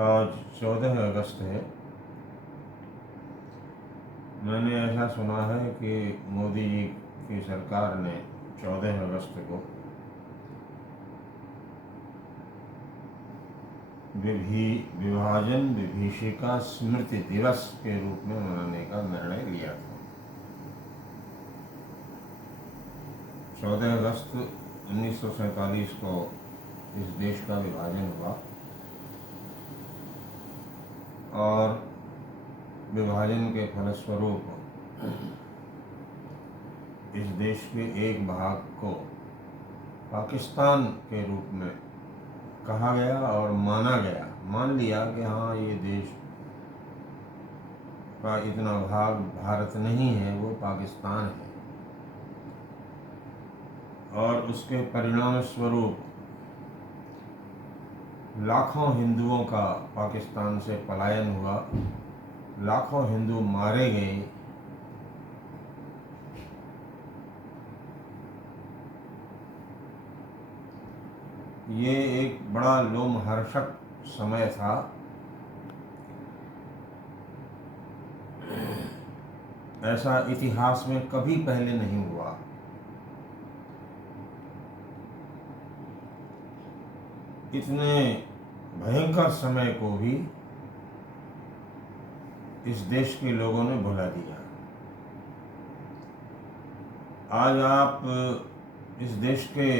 आज 14 अगस्त है। मैंने ऐसा सुना है कि मोदी जी की सरकार ने 14 अगस्त को विभाजन विभीषिका स्मृति दिवस के रूप में मनाने का निर्णय लिया था। 14 अगस्त 1947 को इस देश का विभाजन हुआ और विभाजन के फलस्वरूप इस देश के एक भाग को पाकिस्तान के रूप में कहा गया और मान लिया कि हाँ, ये देश का इतना भाग भारत नहीं है, वो पाकिस्तान है। और उसके परिणाम स्वरूप लाखों हिंदुओं का पाकिस्तान से पलायन हुआ, लाखों हिंदू मारे गए। ये एक बड़ा लोमहर्षक समय था। ऐसा इतिहास में कभी पहले नहीं हुआ। इतने भयंकर समय को भी इस देश के लोगों ने भुला दिया। आज आप इस देश के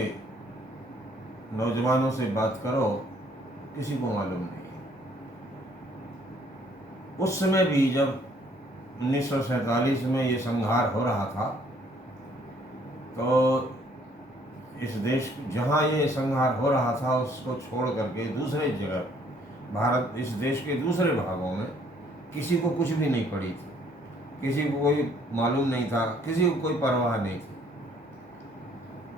नौजवानों से बात करो, किसी को मालूम नहीं। उस समय भी जब 1947 में ये संहार हो रहा था, तो इस देश जहाँ ये संहार हो रहा था उसको छोड़ करके दूसरे जगह भारत, इस देश के दूसरे भागों में किसी को कुछ भी नहीं पड़ी थी, किसी को कोई मालूम नहीं था, किसी को कोई परवाह नहीं थी।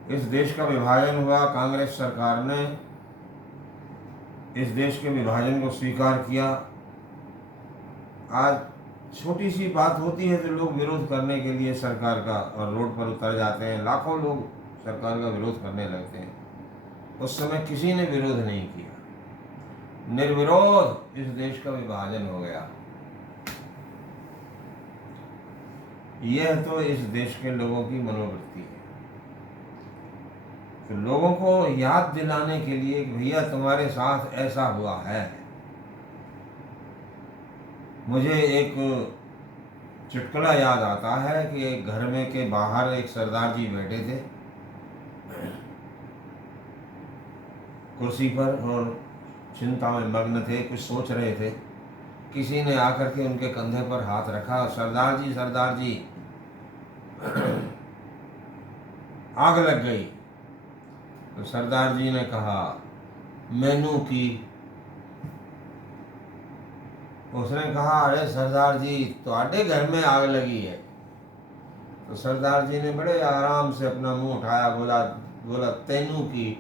इस देश का विभाजन हुआ, कांग्रेस सरकार ने इस देश के विभाजन को स्वीकार किया। आज छोटी सी बात होती है तो लोग विरोध करने के लिए सरकार का और रोड पर उतर जाते हैं, लाखों लोग सरकार का विरोध करने लगते हैं। उस समय किसी ने विरोध नहीं किया, निर्विरोध इस देश का विभाजन हो गया। यह तो इस देश के लोगों की मनोवृत्ति है। तो लोगों को याद दिलाने के लिए कि भैया तुम्हारे साथ ऐसा हुआ है। मुझे एक चुटकुला याद आता है कि एक घर में के बाहर एक सरदार जी बैठे थे कुर्सी पर और चिंता में मग्न थे, कुछ सोच रहे थे। किसी ने आकर के उनके कंधे पर हाथ रखा, सरदार जी आग लग गई। तो सरदार जी ने कहा, मैनू की। उसने कहा, अरे सरदार जी, तुम्हारे घर में आग लगी है। तो सरदार जी ने बड़े आराम से अपना मुंह उठाया, बोला तेनू की।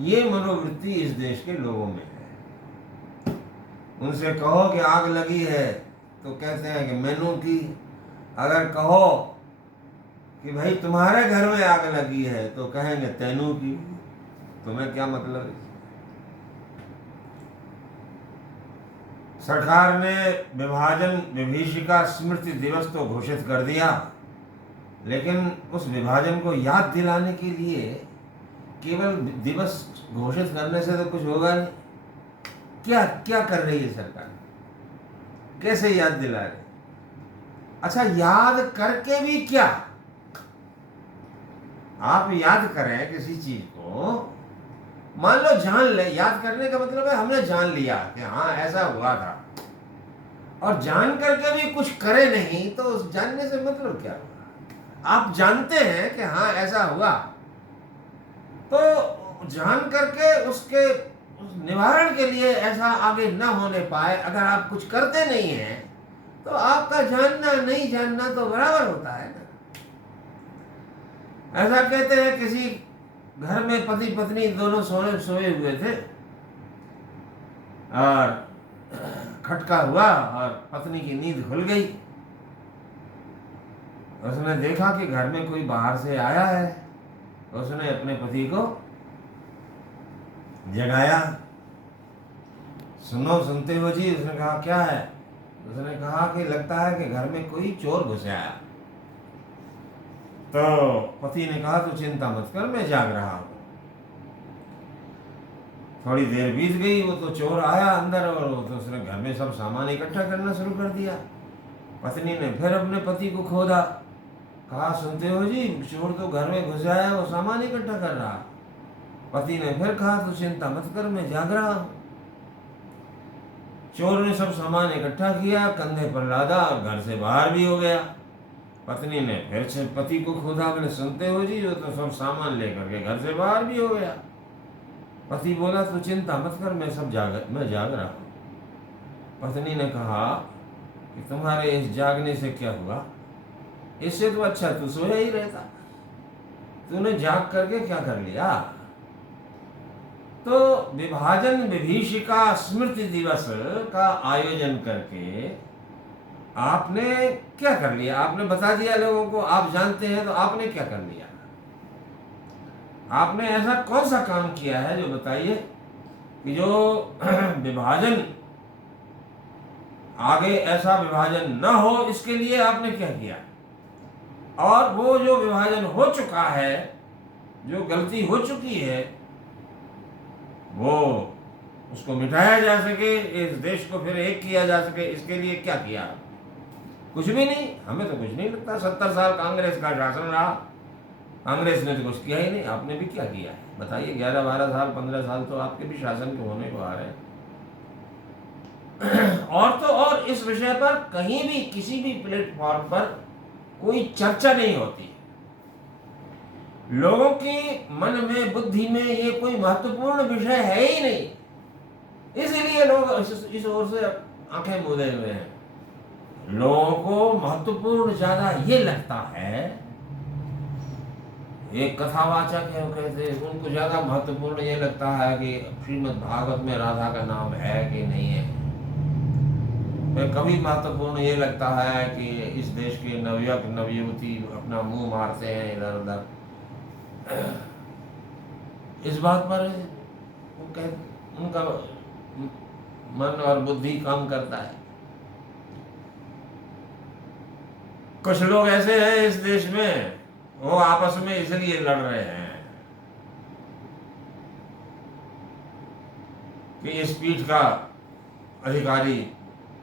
ये मनोवृत्ति इस देश के लोगों में है। उनसे कहो कि आग लगी है तो कहते हैं कि मैनू की। अगर कहो कि भाई तुम्हारे घर में आग लगी है तो कहेंगे तेनू की। तुम्हें क्या मतलब है? सरकार ने विभाजन विभीषिका स्मृति दिवस तो घोषित कर दिया, लेकिन उस विभाजन को याद दिलाने के लिए केवल दिवस घोषित करने से तो कुछ होगा नहीं। क्या क्या कर रही है सरकार? कैसे याद दिला रही? अच्छा, याद करके भी क्या? आप याद करें किसी चीज को, मान लो जान ले। याद करने का मतलब है हमने जान लिया कि हाँ ऐसा हुआ था, और जान करके भी कुछ करे नहीं तो उस जानने से मतलब क्या हुआ? आप जानते हैं कि हाँ ऐसा हुआ, तो जान करके उसके निवारण के लिए ऐसा आगे न होने पाए, अगर आप कुछ करते नहीं हैं तो आपका जानना नहीं जानना तो बराबर होता है ना। ऐसा कहते हैं किसी घर में पति पत्नी दोनों सोए हुए थे और खटका हुआ और पत्नी की नींद खुल गई। उसने देखा कि घर में कोई बाहर से आया है। उसने अपने पति को जगाया सुनो, सुनते हो जी? उसने कहा क्या है? उसने कहा कि लगता है कि घर में कोई चोर घुस आया। तो पति ने कहा तू चिंता मत कर, मैं जाग रहा हूँ। थोड़ी देर बीत गई, वो तो चोर आया अंदर और वो तो उसने घर में सब सामान इकट्ठा करना शुरू कर दिया। पत्नी ने फिर अपने पति को खोदा, कहा सुनते हो जी, चोर तो घर में घुस आया, वो सामान इकट्ठा कर रहा। पति ने फिर कहा तू चिंता मत कर, मैं जाग रहा हूँ। चोर ने सब सामान इकट्ठा किया, कंधे पर लादा और घर से बाहर भी हो गया। पत्नी ने फिर से पति को खोदा, बोले सुनते हो जी, वो तो सब सामान लेकर के घर से बाहर भी हो गया। पति बोला तू चिंता मत कर, मैं जाग रहा हूँ। पत्नी ने कहा कि तुम्हारे इस जागने से क्या हुआ? इससे तो अच्छा तू सोया ही रहता, तूने जाग करके क्या कर लिया? तो विभाजन विभीषिका स्मृति दिवस का आयोजन करके आपने क्या कर लिया? आपने बता दिया लोगों को, आप जानते हैं, तो आपने क्या कर लिया? आपने ऐसा कौन सा काम किया है जो बताइए कि जो विभाजन आगे ऐसा विभाजन न हो, इसके लिए आपने क्या किया? और वो जो विभाजन हो चुका है, जो गलती हो चुकी है, वो उसको मिटाया जा सके, इस देश को फिर एक किया जा सके, इसके लिए क्या किया? कुछ भी नहीं। हमें तो कुछ नहीं लगता। 70 साल कांग्रेस का शासन रहा, कांग्रेस ने तो कुछ किया ही नहीं। आपने भी क्या किया है बताइए? 11, 12 साल, 15 साल तो आपके भी शासन के होने को आ रहे हैं। और तो और इस विषय पर कहीं भी किसी भी प्लेटफॉर्म पर कोई चर्चा नहीं होती। लोगों के मन में, बुद्धि में ये कोई महत्वपूर्ण विषय है ही नहीं, इसलिए लोग इस ओर से आंखें मूंदे हुए हैं। लोगों को महत्वपूर्ण ज्यादा ये लगता है, एक कथावाचक है वो कहते हैं, उनको ज्यादा महत्वपूर्ण ये लगता है कि श्रीमद् भागवत में राधा का नाम है कि नहीं है। फिर कभी महत्वपूर्ण ये लगता है कि इस देश के नवयुवक नवयुवती अपना मुंह मारते हैं इधर उधर। इस बात पर उनका मन और बुद्धि काम करता है। कुछ लोग ऐसे हैं इस देश में, वो आपस में इसलिए लड़ रहे हैं कि इस पीठ का अधिकारी,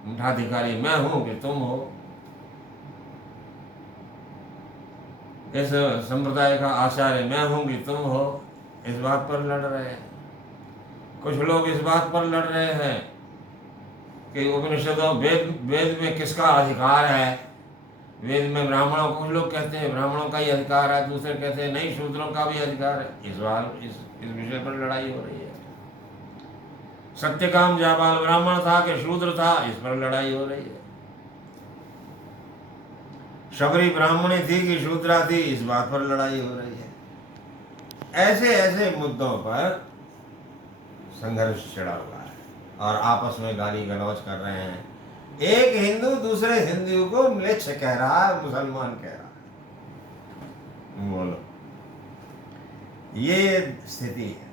मठाधिकारी मैं हूं कि तुम हो, इस संप्रदाय का आचार्य मैं हूं कि तुम हो, इस बात पर लड़ रहे हैं। कुछ लोग इस बात पर लड़ रहे हैं कि उपनिषदों वेद में किसका अधिकार है। वेद में ब्राह्मणों, कुछ लोग कहते हैं ब्राह्मणों का ही अधिकार है, दूसरे कहते हैं नहीं शूद्रों का भी अधिकार है। इस विषय पर लड़ाई हो रही है। सत्यकाम जाबाल ब्राह्मण था कि शूद्र था, इस पर लड़ाई हो रही है। शबरी ब्राह्मणी थी कि शूद्रा थी, इस बात पर लड़ाई हो रही है। ऐसे ऐसे मुद्दों पर संघर्ष छिड़ा हुआ है और आपस में गाली गलौज कर रहे हैं। एक हिंदू दूसरे हिंदू को म्लेच्छ कह रहा है, मुसलमान कह रहा है। बोलो, ये स्थिति है।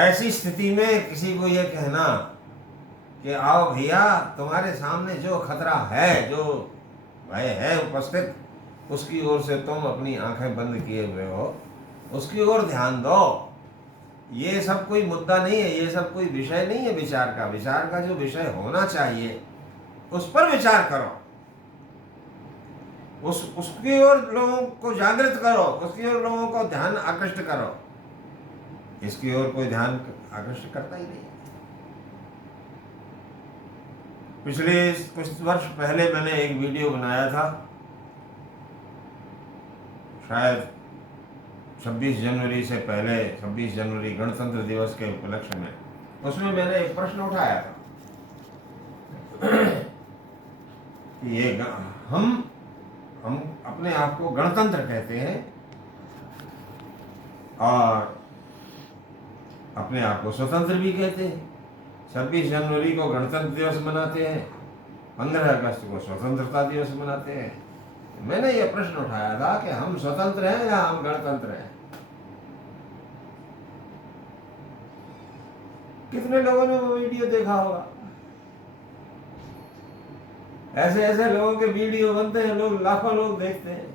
ऐसी स्थिति में किसी को यह कहना कि आओ भैया, तुम्हारे सामने जो खतरा है, जो भय है उपस्थित, उसकी ओर से तुम अपनी आंखें बंद किए हुए हो, उसकी ओर ध्यान दो। ये सब कोई मुद्दा नहीं है, ये सब कोई विषय नहीं है विचार का। विचार का जो विषय होना चाहिए उस पर विचार करो, उसकी ओर लोगों को जागृत करो, उसकी ओर लोगों को ध्यान आकृष्ट करो। इसकी ओर कोई ध्यान आकृष्ट करता ही नहीं। पिछले कुछ वर्ष पहले मैंने एक वीडियो बनाया था, शायद 26 जनवरी से पहले, 26 जनवरी गणतंत्र दिवस के उपलक्ष्य में। उसमें मैंने एक प्रश्न उठाया था कि ये हम अपने आप को गणतंत्र कहते हैं और अपने आप को स्वतंत्र भी कहते हैं। 26 जनवरी को गणतंत्र दिवस मनाते हैं, 15 अगस्त को स्वतंत्रता दिवस मनाते हैं। मैंने ये प्रश्न उठाया था कि हम स्वतंत्र हैं या हम गणतंत्र हैं। कितने लोगों ने वो वीडियो देखा होगा। ऐसे ऐसे लोगों के वीडियो बनते हैं, लोग लाखों लोग देखते हैं,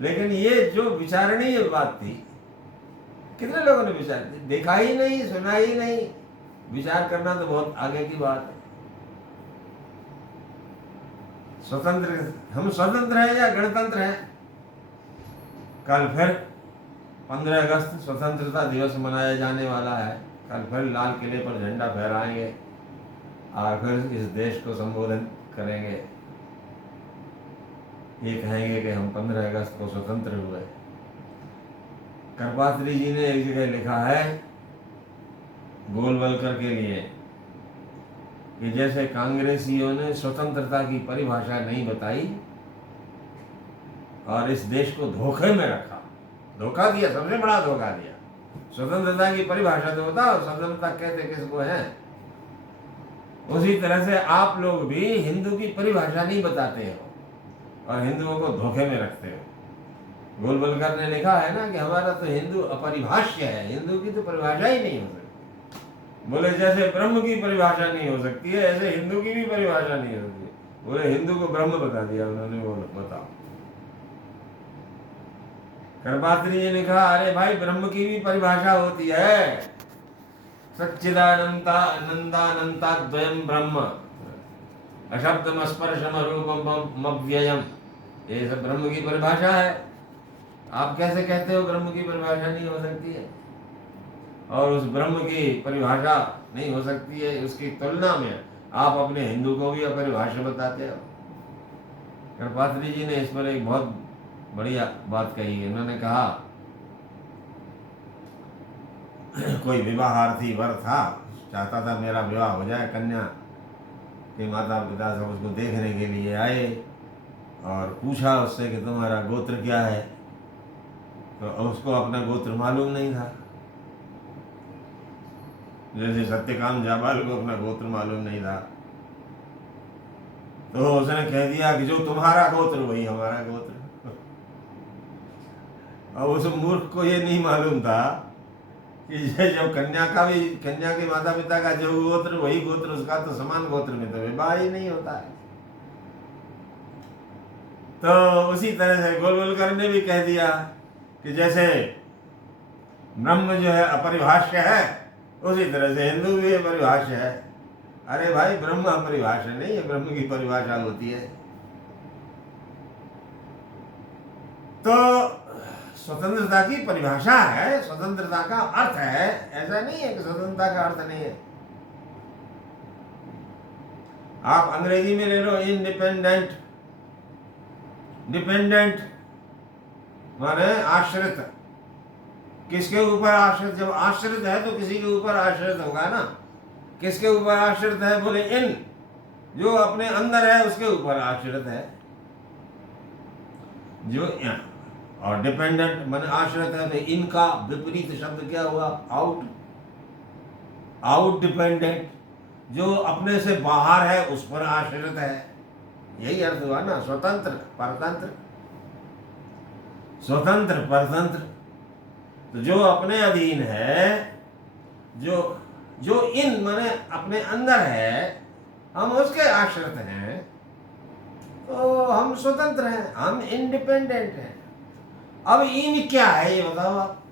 लेकिन ये जो विचारणीय बात थी कितने लोगों ने विचार देखा ही नहीं, सुना ही नहीं। विचार करना तो बहुत आगे की बात है। स्वतंत्र, हम स्वतंत्र हैं या गणतंत्र हैं? कल फिर 15 अगस्त स्वतंत्रता दिवस मनाया जाने वाला है। कल फिर लाल किले पर झंडा फहराएंगे और फिर इस देश को संबोधन करेंगे। ये कहेंगे कि हम 15 अगस्त को स्वतंत्र हुए। करपात्री जी ने एक जगह लिखा है गोलवलकर के लिए कि जैसे कांग्रेसियों ने स्वतंत्रता की परिभाषा नहीं बताई और इस देश को धोखे में रखा, धोखा दिया, सबसे बड़ा धोखा दिया। स्वतंत्रता की परिभाषा तो बताओ, स्वतंत्रता कहते किसको है? उसी तरह से आप लोग भी हिंदू की परिभाषा नहीं बताते हो और हिंदुओं को धोखे में रखते हो। गोलवलकर ने लिखा है ना कि हमारा तो हिंदू अपरिभाष्य है, हिंदू की तो परिभाषा ही नहीं हो सकती। बोले जैसे ब्रह्म की परिभाषा नहीं हो सकती है, ऐसे हिंदू की भी परिभाषा नहीं होती। बोले हिंदू को ब्रह्म बता दिया उन्होंने। बोलो बताओ। करपात्री जी ने कहा अरे भाई ब्रह्म की भी परिभाषा होती है, सच्चिदानंता अनंतानंता द्वयम ब्रह्म अशब्दम स्पर्शम रूपम अव्ययम। ये सब ब्रह्म की परिभाषा है। आप कैसे कहते हो ब्रह्म की परिभाषा नहीं हो सकती है? और उस ब्रह्म की परिभाषा नहीं हो सकती है, उसकी तुलना में आप अपने हिंदू को भी अपरिभाषा बताते हो। करपात्री जी ने इस पर एक बहुत बढ़िया बात कही है। उन्होंने कहा कोई विवाहार्थी वर था, चाहता था मेरा विवाह हो जाए, कन्या के माता पिता सब उसको देखने के लिए आए और पूछा उससे कि तुम्हारा गोत्र क्या है, तो उसको अपना गोत्र मालूम नहीं था। जैसे सत्यकाम जाबाल को अपना गोत्र मालूम नहीं था, तो उसने कह दिया कि जो तुम्हारा गोत्र वही हमारा गोत्र। और उस मूर्ख को ये नहीं मालूम था कि जब कन्या के माता पिता का जो गोत्र वही गोत्र उसका, तो समान गोत्र में तो विवाह ही नहीं होता है। तो उसी तरह से गोलवलकर ने भी कह दिया कि जैसे ब्रह्म जो है अपरिभाष्य है, उसी तरह से हिंदू भी अपरिभाष्य है। अरे भाई ब्रह्म अपरिभाष्य नहीं है, ब्रह्म की परिभाषा होती है। तो स्वतंत्रता की परिभाषा है, स्वतंत्रता का अर्थ है। ऐसा नहीं है कि स्वतंत्रता का अर्थ नहीं है। आप अंग्रेजी में ले लो इंडिपेंडेंट, डिपेंडेंट माने आश्रित। किसके ऊपर आश्रित? जब आश्रित है तो किसी के ऊपर आश्रित होगा ना। किसके ऊपर आश्रित है? बोले इन, जो अपने अंदर है उसके ऊपर आश्रित है। जो और डिपेंडेंट माने आश्रित है, तो इनका विपरीत शब्द क्या हुआ? आउट। आउट डिपेंडेंट, जो अपने से बाहर है उस पर आश्रित है। यही अर्थ हुआ ना स्वतंत्र परतंत्र। स्वतंत्र परतंत्र, तो जो अपने अधीन है, जो इन माने अपने अंदर है, हम उसके आश्रित हैं, तो हम स्वतंत्र हैं, हम इंडिपेंडेंट हैं। अब इन क्या है ये बताओ आप।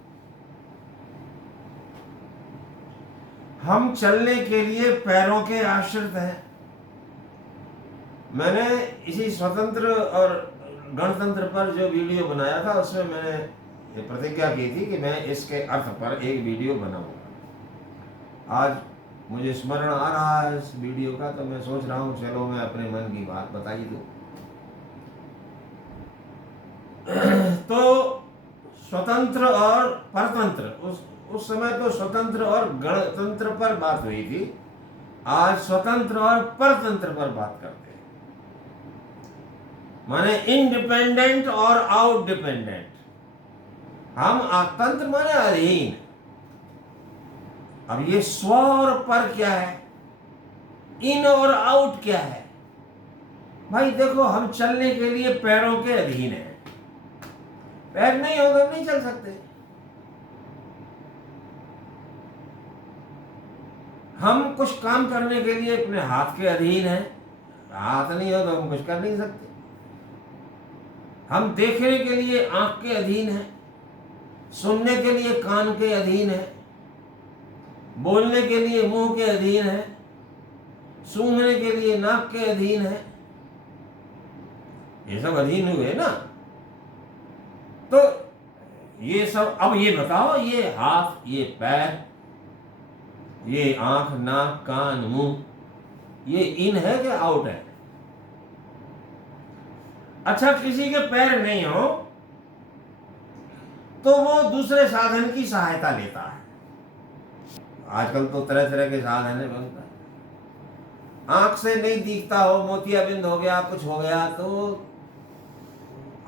हम चलने के लिए पैरों के आश्रित हैं। मैंने इसी स्वतंत्र और गणतंत्र पर जो वीडियो बनाया था उसमें मैंने ये प्रतिज्ञा की थी कि मैं इसके अर्थ पर एक वीडियो बनाऊंगा। आज मुझे स्मरण आ रहा है इस वीडियो का, तो मैं सोच रहा हूँ चलो मैं अपने मन की बात बता ही दूं। तो स्वतंत्र और परतंत्र, उस समय तो स्वतंत्र और गणतंत्र पर बात हुई थी। आज स्वतंत्र और परतंत्र पर बात करते हैं, माने इंडिपेंडेंट और आउट डिपेंडेंट। हम तंत्र माने अधीन। अब ये स्व और पर क्या है, इन और आउट क्या है? भाई देखो, हम चलने के लिए पैरों के अधीन हैं। पैर नहीं हो तो नहीं चल सकते। हम कुछ काम करने के लिए अपने हाथ के अधीन हैं, हाथ नहीं हो तो हम कुछ कर नहीं सकते। हम देखने के लिए आंख के अधीन हैं, सुनने के लिए कान के अधीन है, बोलने के लिए मुंह के अधीन है, सूंघने के लिए नाक के अधीन है। ये सब अधीन हुए ना। तो ये सब, अब ये बताओ, ये हाथ, ये पैर, ये आंख, नाक, कान, मुंह, ये इन है कि आउट है? अच्छा, किसी के पैर नहीं हो तो वो दूसरे साधन की सहायता लेता है। आजकल तो तरह तरह के साधन बनता है। आंख से नहीं दिखता हो, मोतियाबिंद हो गया, कुछ हो गया तो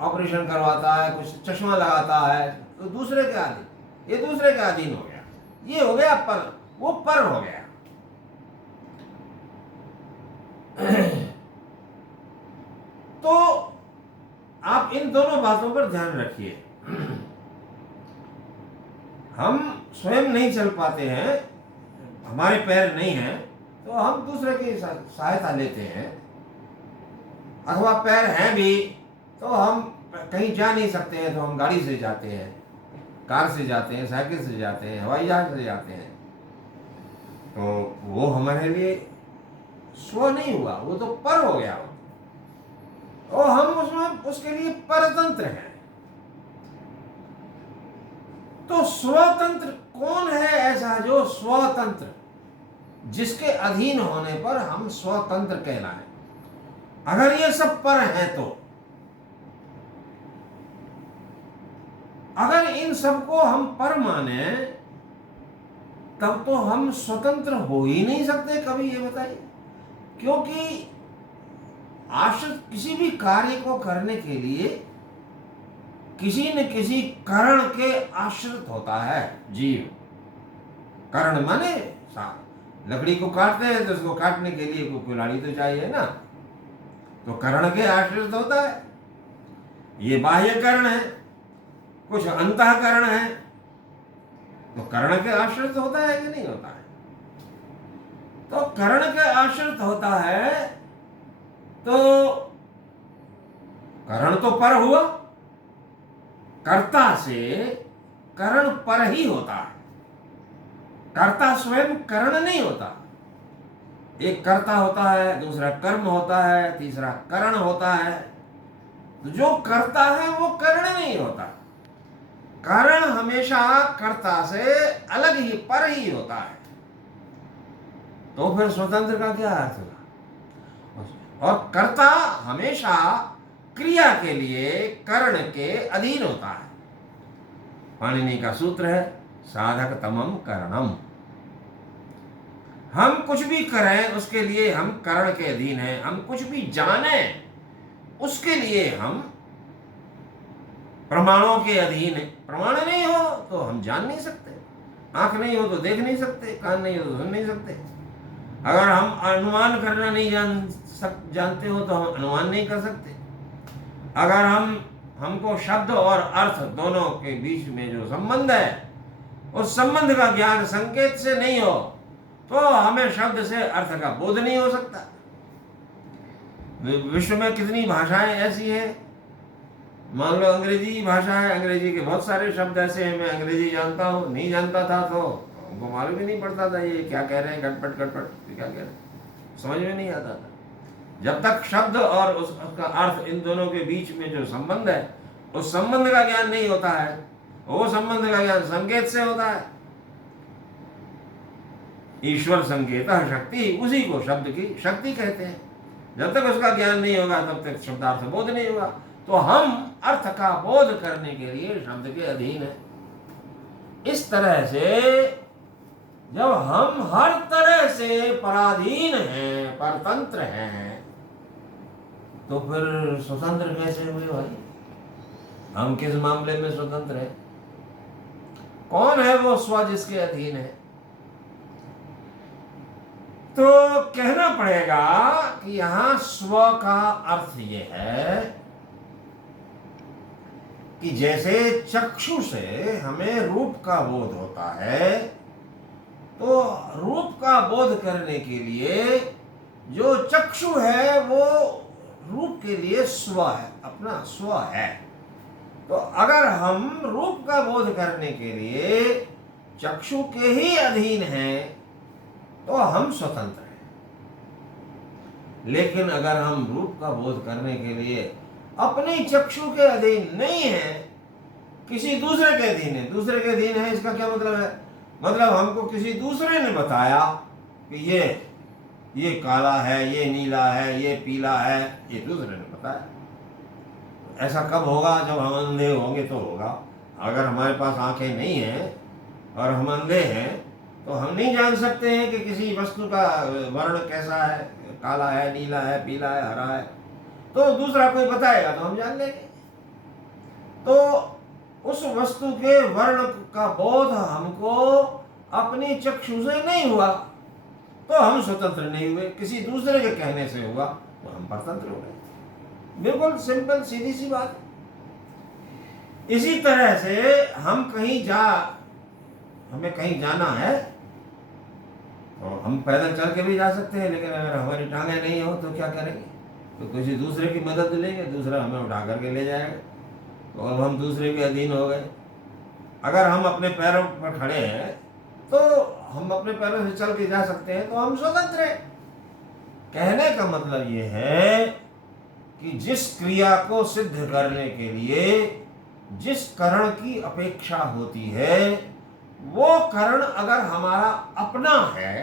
ऑपरेशन करवाता है, कुछ चश्मा लगाता है, तो दूसरे के अधीन, ये दूसरे के अधीन हो गया। ये हो गया पर, वो पर हो गया। तो आप इन दोनों बातों पर ध्यान रखिए। हम स्वयं नहीं चल पाते हैं, हमारे पैर नहीं हैं, तो हम दूसरे की सहायता लेते हैं। अथवा पैर हैं भी तो हम कहीं जा नहीं सकते हैं, तो हम गाड़ी से जाते हैं, कार से जाते हैं, साइकिल से जाते हैं, हवाई जहाज से जाते हैं। तो वो हमारे लिए स्व नहीं हुआ, वो तो पर हो गया। और हम उसमें उसके लिए परतंत्र हैं। तो स्वतंत्र कौन है ऐसा जो स्वतंत्र, जिसके अधीन होने पर हम स्वतंत्र कहलाएं? अगर ये सब पर हैं तो, अगर इन सबको हम पर माने तब तो हम स्वतंत्र हो ही नहीं सकते कभी, ये बताइए। क्योंकि आश्रित किसी भी कार्य को करने के लिए किसी न किसी करण के आश्रित होता है जीव। करण माने लकड़ी को काटते हैं तो उसको काटने के लिए कोई कुल्हाड़ी तो चाहिए ना, तो करण के आश्रित होता है। ये बाह्य करण है, कुछ अंतःकरण है, तो करण के आश्रित होता है कि नहीं होता है? तो करण के आश्रित होता है, तो करण तो पर हुआ, कर्ता से करण पर ही होता है। कर्ता स्वयं करण नहीं होता। एक कर्ता होता है, दूसरा कर्म होता है, तीसरा करण होता है। तो जो कर्ता है वो करण नहीं होता। कारण हमेशा कर्ता से अलग ही, पर ही होता है। तो फिर स्वतंत्र का क्या अर्थ हुआ? और कर्ता हमेशा क्रिया के लिए करण के अधीन होता है। पाणिनि का सूत्र है साधक तमम करणम। हम कुछ भी करें उसके लिए हम करण के अधीन हैं। हम कुछ भी जाने उसके लिए हम प्रमाणों के अधीन हैं। प्रमाण नहीं हो तो हम जान नहीं सकते। आंख नहीं हो तो देख नहीं सकते, कान नहीं हो तो सुन नहीं सकते। अगर हम अनुमान करना नहीं जानते हो तो हम अनुमान नहीं कर सकते। अगर हमको शब्द और अर्थ दोनों के बीच में जो संबंध है, उस संबंध का ज्ञान संकेत से नहीं हो तो हमें शब्द से अर्थ का बोध नहीं हो सकता। विश्व में कितनी भाषाएं ऐसी हैं, मान लो अंग्रेजी भाषा है, अंग्रेजी के बहुत सारे शब्द ऐसे हैं, मैं अंग्रेजी जानता हूँ, नहीं जानता था तो हमको मालूम ही नहीं पड़ता था ये क्या कह रहे हैं, गटपट गटपट क्या कह रहे हैं, समझ में नहीं आता था। जब तक शब्द और उसका अर्थ, इन दोनों के बीच में जो संबंध है, उस संबंध का ज्ञान नहीं होता है। वो संबंध का ज्ञान संकेत से होता है। ईश्वर संकेत शक्ति, उसी को शब्द की शक्ति कहते हैं। जब तक उसका ज्ञान नहीं होगा तब तक शब्दार्थ बोध नहीं होगा। तो हम अर्थ का बोध करने के लिए शब्द के अधीन है। इस तरह से जब हम हर तरह से पराधीन हैं, परतंत्र हैं, तो फिर स्वतंत्र कैसे हुए भाई? हम किस मामले में स्वतंत्र हैं? कौन है वो स्व जिसके अधीन है? तो कहना पड़ेगा कि यहां स्व का अर्थ ये है कि जैसे चक्षु से हमें रूप का बोध होता है, तो रूप का बोध करने के लिए जो चक्षु है वो रूप के लिए स्व है, अपना स्व है। तो अगर हम रूप का बोध करने के लिए चक्षु के ही अधीन हैं तो हम स्वतंत्र हैं। लेकिन अगर हम रूप का बोध करने के लिए अपनी चक्षु के अधीन नहीं है, किसी दूसरे के अधीन है, दूसरे के अधीन है, इसका क्या मतलब है? मतलब हमको किसी दूसरे ने बताया कि ये काला है, ये नीला है, ये पीला है, ये दूसरे ने बताया। ऐसा कब होगा? जब हम अंधे होंगे तो होगा। अगर हमारे पास आंखें नहीं हैं और हम अंधे हैं तो हम नहीं जान सकते हैं कि किसी वस्तु का वर्ण कैसा है, काला है, नीला है, पीला है, हरा है। तो दूसरा कोई बताएगा तो हम जान लेंगे। तो उस वस्तु के वर्ण का बोध हमको अपनी चक्षु से नहीं हुआ तो हम स्वतंत्र नहीं हुए, किसी दूसरे के कहने से हुआ तो हम परतंत्र हो गए। बिल्कुल सिंपल सीधी सी बात। इसी तरह से हमें कहीं जाना है तो हम पैदल चल के भी जा सकते हैं, लेकिन अगर हमारी टांगें नहीं हो तो क्या करेंगे? तो किसी दूसरे की मदद लेंगे, दूसरा हमें उठा करके ले जाएगा, तो अब हम दूसरे के अधीन हो गए। अगर हम अपने पैरों पर खड़े हैं तो हम अपने पैरों से चल के जा सकते हैं, तो हम स्वतंत्र हैं। कहने का मतलब ये है कि जिस क्रिया को सिद्ध करने के लिए जिस करण की अपेक्षा होती है वो करण अगर हमारा अपना है,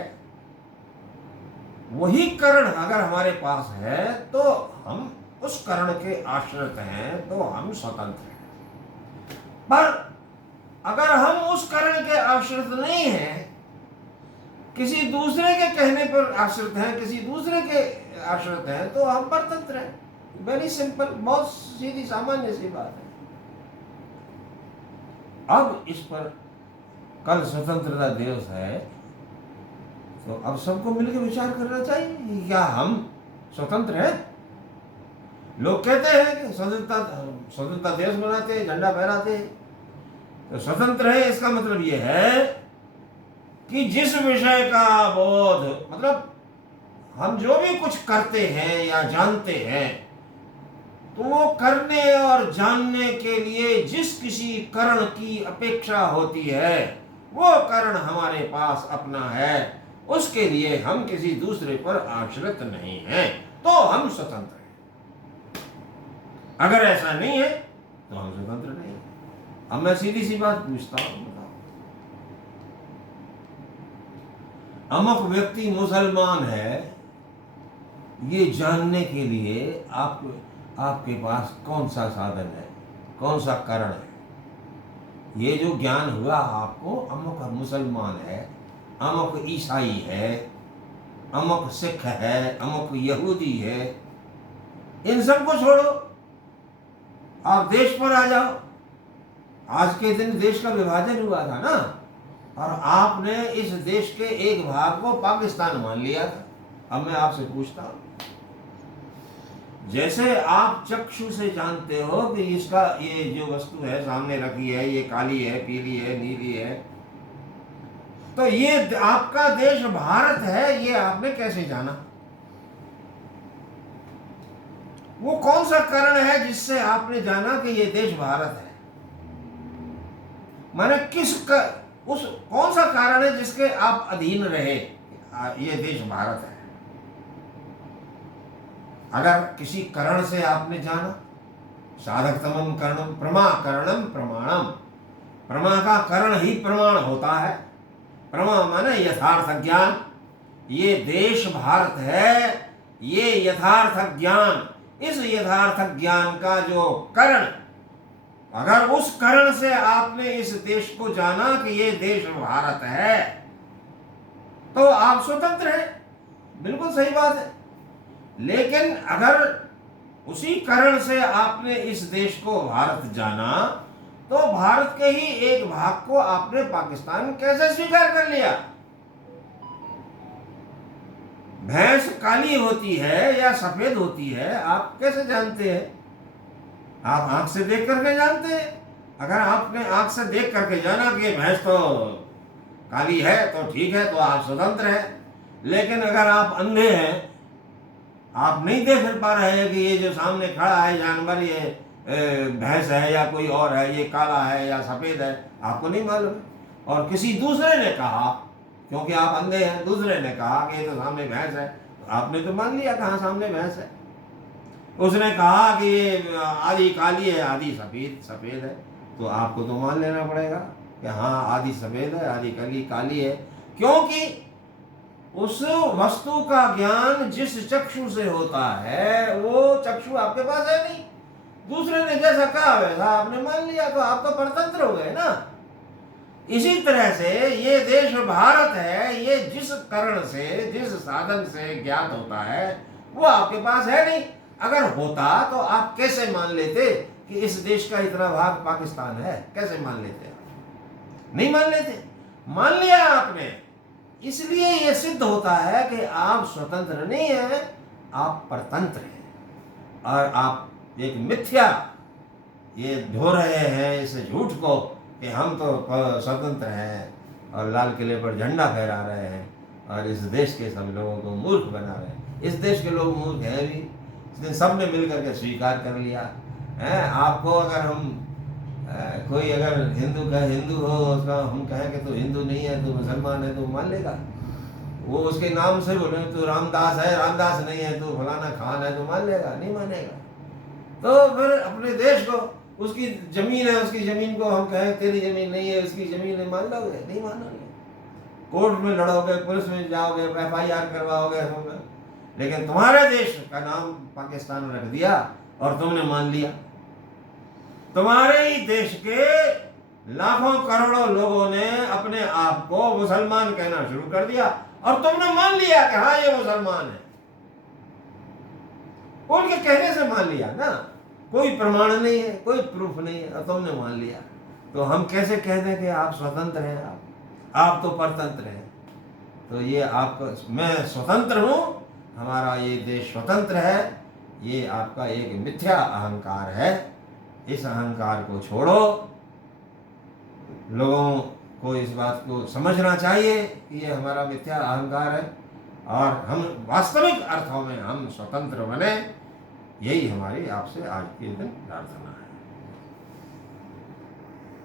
वही करण अगर हमारे पास है तो हम उस करण के आश्रित हैं, तो हम स्वतंत्र हैं। पर अगर हम उस करण के आश्रित नहीं हैं, किसी दूसरे के कहने पर आश्रित हैं, किसी दूसरे के आश्रित हैं, तो हम परतंत्र हैं। वेरी सिंपल, बहुत सीधी सामान्य सी बात है। अब इस पर कल स्वतंत्रता दिवस है तो अब सबको मिलकर विचार करना चाहिए कि क्या हम स्वतंत्र हैं? लोग कहते हैं कि स्वतंत्रता दिवस मनाते हैं, झंडा फहराते हैं, तो स्वतंत्र है इसका मतलब यह है कि जिस विषय का बोध, मतलब हम जो भी कुछ करते हैं या जानते हैं तो वो करने और जानने के लिए जिस किसी करण की अपेक्षा होती है वो करण हमारे पास अपना है, उसके लिए हम किसी दूसरे पर आश्रित नहीं हैं, तो हम स्वतंत्र हैं। अगर ऐसा नहीं है तो हम स्वतंत्र नहीं हैं। अब मैं सीधी सी बात पूछता हूं, बताओ, अमुक व्यक्ति मुसलमान है, ये जानने के लिए आपके पास कौन सा साधन है, कौन सा कारण है? ये जो ज्ञान हुआ आपको, अमुक मुसलमान है, अमुक ईसाई है, अमुक सिख है, अमुक यहूदी है, इन सबको छोड़ो, आप देश पर आ जाओ। आज के दिन देश का विभाजन हुआ था ना, और आपने इस देश के एक भाग को पाकिस्तान मान लिया था। अब मैं आपसे पूछता हूं, जैसे आप चक्षु से जानते हो कि इसका ये जो वस्तु है सामने रखी है, ये काली है, पीली है, नीली है, तो ये आपका देश भारत है, ये आपने कैसे जाना? वो कौन सा कारण है जिससे आपने जाना कि ये देश भारत है? माने कौन सा कारण है जिसके आप अधीन रहे ये देश भारत है? अगर किसी करण से आपने जाना, साधकतमम करणम प्रमा करणम प्रमाणम, प्रमा का करण ही प्रमाण होता है। प्रमा माने यथार्थ ज्ञान, ये देश भारत है, ये यथार्थ ज्ञान, इस यथार्थ ज्ञान का जो करण, अगर उस करण से आपने इस देश को जाना कि ये देश भारत है, तो आप स्वतंत्र हैं। बिल्कुल सही बात है। लेकिन अगर उसी करण से आपने इस देश को भारत जाना, तो भारत के ही एक भाग को आपने पाकिस्तान कैसे स्वीकार कर लिया? भैंस काली होती है या सफेद होती है, आप कैसे जानते हैं? आप आंख से देख करके जानते हैं। अगर आपने आंख से देख करके जाना कि भैंस तो काली है तो ठीक है, तो आप स्वतंत्र हैं। लेकिन अगर आप अंधे हैं, आप नहीं देख पा रहे हैं कि ये जो सामने खड़ा है जानवर, ये भैंस है या कोई और है, ये काला है या सफ़ेद है, आपको नहीं मालूम है। और किसी दूसरे ने कहा, क्योंकि आप अंधे हैं, दूसरे ने कहा कि ये तो सामने भैंस है, तो आपने तो मान लिया कहाँ सामने भैंस है। उसने कहा कि ये आधी काली है आधी सफ़ेद सफ़ेद है, तो आपको तो मान लेना पड़ेगा कि हाँ आधी सफ़ेद है आधी काली है, क्योंकि उस वस्तु का ज्ञान जिस चक्षु से होता है वो चक्षु आपके पास है नहीं। दूसरे ने जैसा कहा वैसा आपने मान लिया, तो आप तो परतंत्र हो गए ना। इसी तरह से ये देश भारत है, ये जिस करण से, जिस साधन से ज्ञात होता है वो आपके पास है नहीं। अगर होता तो आप कैसे मान लेते कि इस देश का इतना भाग पाकिस्तान है? कैसे मान लेते? नहीं मान लेते। मान लिया आपने, इसलिए यह सिद्ध होता है कि आप स्वतंत्र नहीं हैं, आप परतंत्र हैं। और आप एक मिथ्या ये ढो रहे हैं इस झूठ को कि हम तो स्वतंत्र हैं, और लाल किले पर झंडा फहरा रहे हैं और इस देश के सब लोगों को मूर्ख बना रहे हैं। इस देश के लोग मूर्ख हैं भी, इसलिए सब ने मिल करके स्वीकार कर लिया है। आपको अगर हम कोई अगर हिंदू हो, उसका हम कहें कि तो हिंदू नहीं है तो मुसलमान है, तो मान लेगा। वो उसके नाम से बोले तो रामदास है, रामदास नहीं है तो फलाना खान है, तो मान लेगा? नहीं मानेगा। तो फिर अपने देश को, उसकी जमीन है, उसकी जमीन को हम कहें तेरी जमीन नहीं है, उसकी जमीन है, मान लोगे? नहीं मानोगे। कोर्ट में लड़ोगे, पुलिस में जाओगे, FIR करवाओगे, लेकिन तुम्हारे देश का नाम पाकिस्तान रख दिया और तुमने मान लिया। तुम्हारे ही देश के लाखों करोड़ों लोगों ने अपने आप को मुसलमान कहना शुरू कर दिया और तुमने मान लिया कि हाँ ये मुसलमान है। उनके कहने से मान लिया ना, कोई प्रमाण नहीं है, कोई प्रूफ नहीं है, और तुमने मान लिया। तो हम कैसे कह दें कि आप स्वतंत्र हैं? आप तो परतंत्र हैं। तो ये आपको, मैं स्वतंत्र हूं, हमारा ये देश स्वतंत्र है, ये आपका एक मिथ्या अहंकार है। इस अहंकार को छोड़ो। लोगों को इस बात को समझना चाहिए कि ये हमारा मिथ्या अहंकार है और हम वास्तविक अर्थों में हम स्वतंत्र बने। यही हमारी आपसे आज के दिन प्रार्थना है।